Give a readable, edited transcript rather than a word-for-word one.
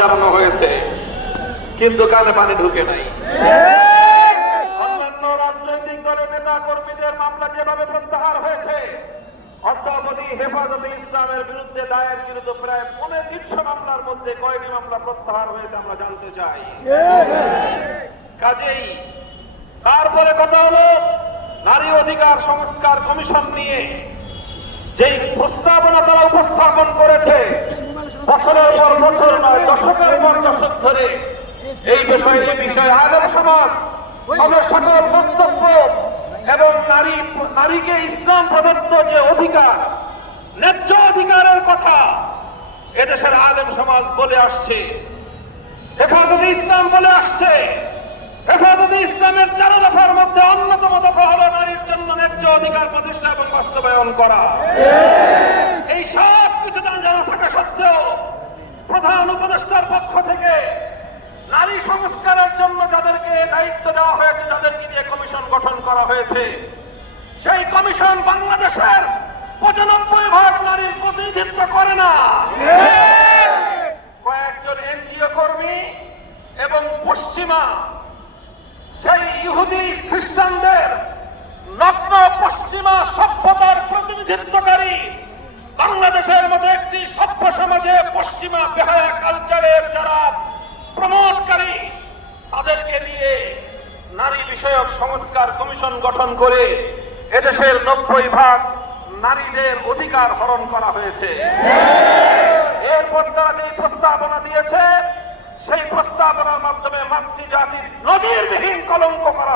জানানো হয়েছে, কিন্তু কানে পানি ঢুকে নাই। অন্যান্য রাজনৈতিক দলের নেতা কর্মীদের মামলা যেভাবে প্রত্যাহার হয়েছে, অদ্যাবধি হেফাজতে ইসলামের বিরুদ্ধে দায়েরকৃত প্রায় ৩৫০ মামলার মধ্যে কয়টি মামলা প্রত্যাহার হয়েছে আমরা জানতে চাই। কাজেই তারপরে কথা হলো নারী অধিকার সংস্কার কমিশন নিয়ে যেই প্রস্তাবনা তারা উপস্থাপন করেছে, বছরের পর বছর নয়, দশকের পর দশক ধরে এই বিষয়ে আলেম সমাজ তাদের সকল বক্তব্য এবং নারীকে ইসলাম প্রদত্ত যে অধিকার, ন্যায্য অধিকারের কথা এদেশের আলেম সমাজ বলে আসছে, হেফাজতে ইসলাম বলে আসছে। হেফাজতে ইসলামের ৪ দফার মধ্যে অন্যতম দফা হলো নারীর জন্য ন্যায্য অধিকার প্রতিষ্ঠা এবং বাস্তবায়ন করা। এই সব কিছু জানা থাকা সত্ত্বেও প্রধান উপদেষ্টার পক্ষ থেকে নারী সংস্কারের জন্য যাদেরকে দায়িত্ব দেওয়া হয়েছে, যাদেরকে দিয়ে কমিশন গঠন করা হয়েছে, সেই কমিশন বাংলাদেশের ৯৫% নারীর প্রতিনিধিত্ব করে না। কয়েকজন এনজিও কর্মী এবং পশ্চিমা সেই ইহুদি খ্রিস্টানদের নগ্ন পশ্চিমা সভ্যতার প্রতিনিধিত্বকারী বাংলাদেশের মতো একটি সভ্য সমাজে পশ্চিমা বেহায়া কালচারের যারা প্রমোটকারী, তাদেরকে নিয়ে নারী বিষয়ক সংস্কার কমিশন গঠন করে এদেশের ৯০% নারীদের অধিকার হরণ করা হয়েছে। এরপর তারা যে প্রস্তাবনা দিয়েছে, সেই প্রস্তাবনার মাধ্যমে মাতৃজাতির নজিরবিহীন কলঙ্ক করা